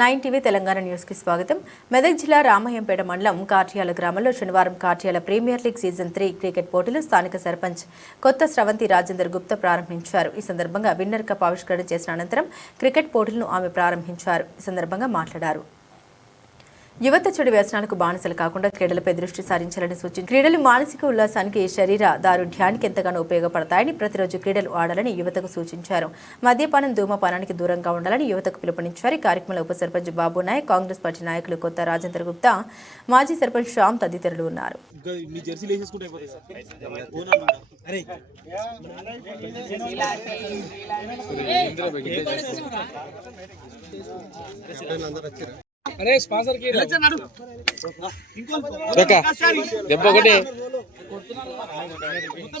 Nine TV Telangana న్యూస్కి స్వాగతం. మెదక్ జిల్లా రామయ్యంపేట మండలం కార్యాల గ్రామంలో శనివారం Karyala premier league season three cricket పోటీలు స్థానిక సర్పంచ్ కొత్త స్రవంతి రాజేందర్ గుప్తా ప్రారంభించారు. ఈ సందర్భంగా విన్నర్ కప్ ఆవిష్కరణ చేసిన అనంతరం క్రికెట్ పోటీలను ఆమె ప్రారంభించారు. ఈ సందర్భంగా మాట్లాడారు. యువత చెడు వ్యసనాలకు బానిసలు కాకుండా క్రీడలపై దృష్టి సారించాలని సూచించారు క్రీడలు మానసిక ఉల్లాసానికి శరీర దారుఢ్యానికి ఎంతగానో ఉపయోగపడతాయని ప్రతిరోజు క్రీడలు ఆడాలని యువతకు సూచించారు. మద్యపానం ధూమపానానికి దూరంగా ఉండాలని యువతకు పిలుపునిచ్చారు. ఈ కార్యక్రమంలో ఉప సర్పంచ్ బాబు నాయక్ కాంగ్రెస్ పార్టీ నాయకులు కొత్త రాజేందర్ గుప్తా మాజీ సర్పంచ్ శ్యామ్ తదితరులు ఉన్నారు. ఇంకా మీ అరే స్పాన్సర్కి. దెబ్బ ఒకటి. మొత్తం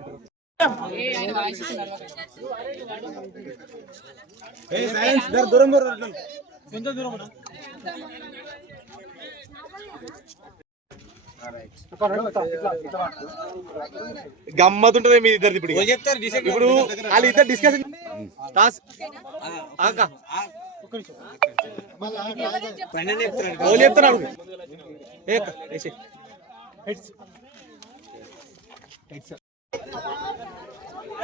దూరం. కొంచెం దూరం. గమ్మతుంటది మీ ఇద్దరు ఇప్పుడు ఇప్పుడు వాళ్ళు ఇద్దరు డిస్కషన్ టాస్ ఆక ఎవరు చెప్తున్నారు ఏ వేసేయ్. హెడ్స్.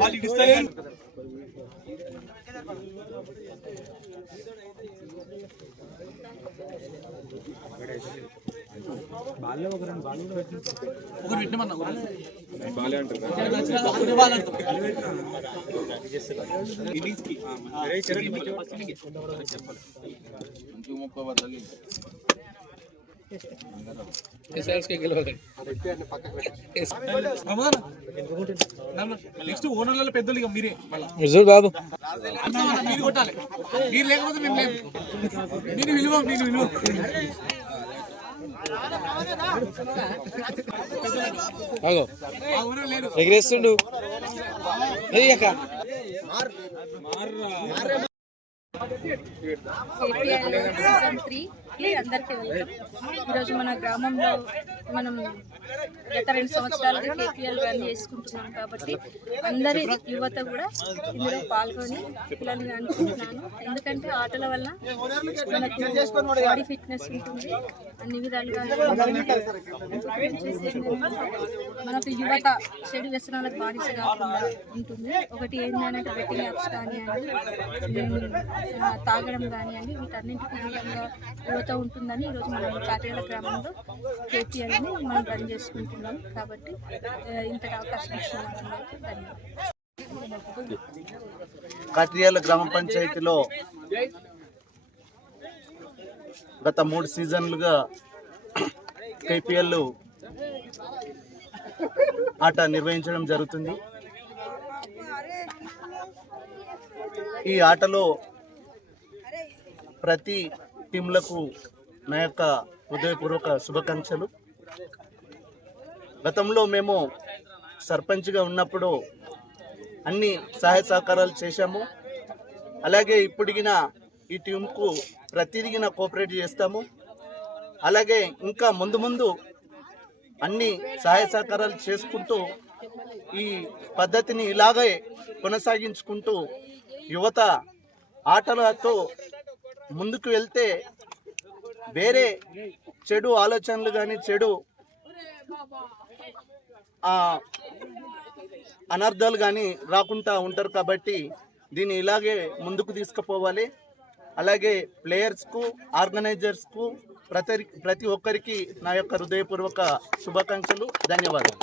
వాళ్ళు ఇడిస్తలేరు ఒకరు పెట్టమన్నా నెక్స్ట్ ఓనర్లలో పెద్దలు ఇక మీరే మళ్ళీ బాబు మీరు కొట్టాలి. మీరు లేకపోతే మేము లేము. నేను విలువ నేను విలువ. ఎగిరేస్తుండు. కేపీఎల్ అందరికీ ఈరోజు మన గ్రామంలో మనం గత రెండు సంవత్సరాలుగా కేపీఎల్ రన్ చేసుకుంటున్నాం కాబట్టి అందరి యువత కూడా ఇందులో పాల్గొని పిల్లల్ని అనుకుంటున్నాను ఎందుకంటే ఆటల వల్ల మనకు బాడీ ఫిట్నెస్ ఉంటుంది. అన్ని విధాలుగా మనకు యువత చెడు వ్యసనాలకు బానిస కాకుండా ఉంటుంది ఒకటి ఏంటంటే బెట్టింగ్ యాప్స్ కానివ్వండి ఆ, తాగడం కానివ్వండి వీటన్నింటికి దూరంగా యువత ఉంటుందని ఈరోజు మనం కాకినాడ గ్రామంలో కేటీఆర్ని మనం రన్ చేసుకుంటున్నాం కాబట్టి ఇంత ఇంతటి అవకాశం ధన్యవాదాలు కాట్రియాల గ్రామ పంచాయతీలో గత మూడు సీజన్లుగా కేపీఎల్ ఆట నిర్వహించడం జరుగుతుంది. ఈ ఆటలో ప్రతి టీంలకు నా యొక్క హృదయపూర్వక శుభాకాంక్షలు. గతంలో మేము సర్పంచ్గా ఉన్నప్పుడు అన్ని సహాయ సహకారాలు చేశాము. అలాగే ఇప్పటికిన ఈ టీంకు ప్రతిదిగిన కోఆపరేట్ చేస్తాము. అలాగే ఇంకా ముందు ముందు అన్ని సహాయ సహకారాలు చేసుకుంటూ ఈ పద్ధతిని ఇలాగే కొనసాగించుకుంటూ యువత ఆటలతో ముందుకు వెళ్తే వేరే చెడు ఆలోచనలు కానీ చెడు ఆ, అనర్థాలు కానీ రాకుండా ఉంటారు కాబట్టి దీన్ని ఇలాగే ముందుకు తీసుకుపోవాలి. అలాగే ప్లేయర్స్కు ఆర్గనైజర్స్కు ప్రతి ప్రతి ఒక్కరికి నా యొక్క హృదయపూర్వక శుభాకాంక్షలు. ధన్యవాదాలు.